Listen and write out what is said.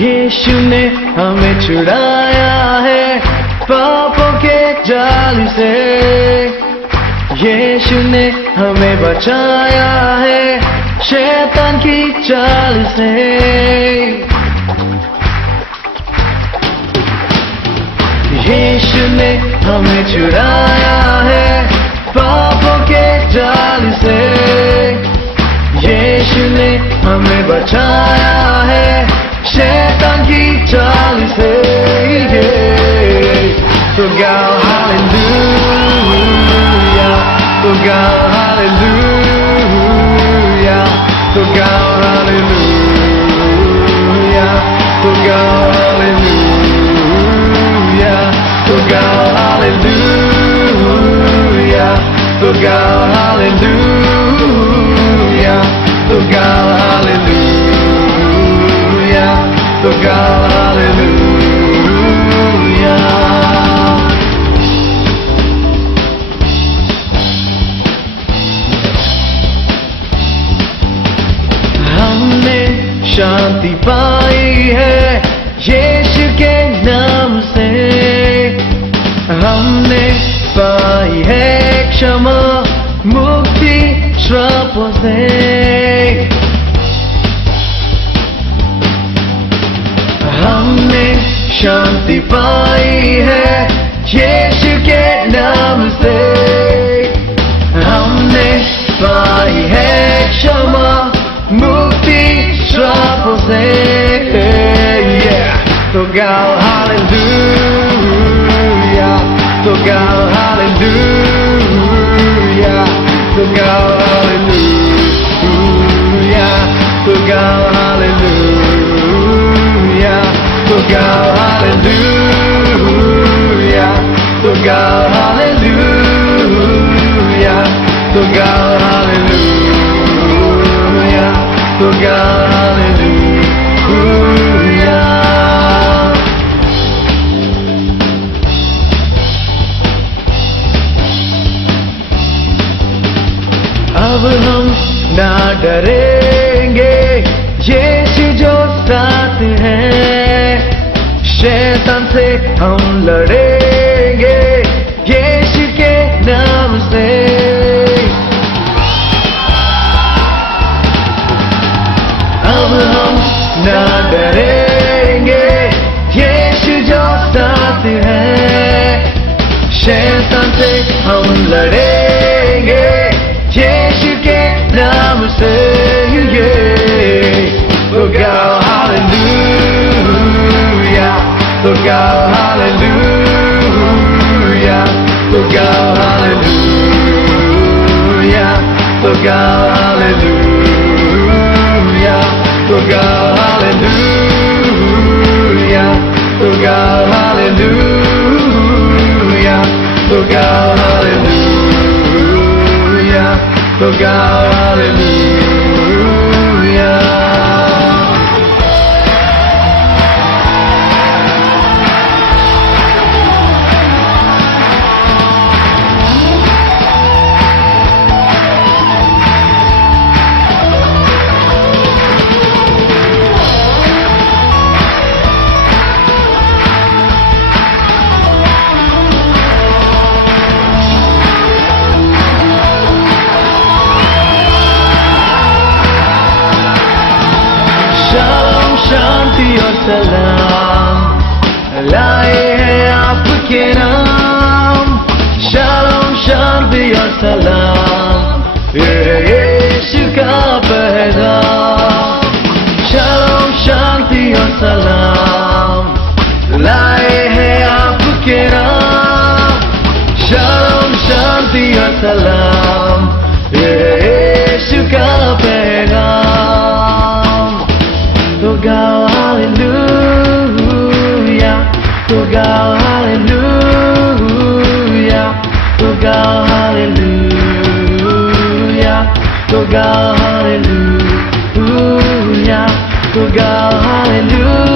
यीशु ने हमें छुड़ाया है पापों के जाल से। यीशु ने हमें बचाया है शैतान की चाल से। यीशु ने हमें छुड़ाया है पापों के जाल से। यीशु ने हमें बचाया है शैतान की चाल से। So go hallelujah, so go hallelujah, so go hallelujah, so go hallelujah, so go hallelujah, so go hallelujah, so go hallelujah, so go hallelujah. शांति पाई है यीशु के नाम से। हमने पाई है क्षमा मुक्ति श्रापों से। हमने शांति पाई है यीशु के नाम से। हमने पाई है क्षमा मुक्ति श्रापों से। So go hallelujah, so go hallelujah, so go hallelujah, so go hallelujah, so go hallelujah, so go hallelujah, so go hallelujah, so go hallelujah. अब हम ना डरेंगे यीशु जो साथ है। शैतान से हम लड़ेंगे यीशु के नाम से। अब हम ना डरेंगे यीशु जो साथ है। शैतान से हम लड़ेंगे यीशु के नाम से। So go hallelujah, so go hallelujah, so go hallelujah, so go hallelujah, so go hallelujah, so go hallelujah, so go hallelujah, so go hallelujah. Shalom शांति और सलाम लाए हैं आपके नाम। शालोम शांति और सलाम ये यीशु का पैगाम। शालोम शांति और सलाम लाए हैं आपके नाम। शालोम शांति और सलाम ये यीशु का पैगाम। So go hallelujah, so go hallelujah, so go hallelujah, so go hallelujah, so go hallelujah.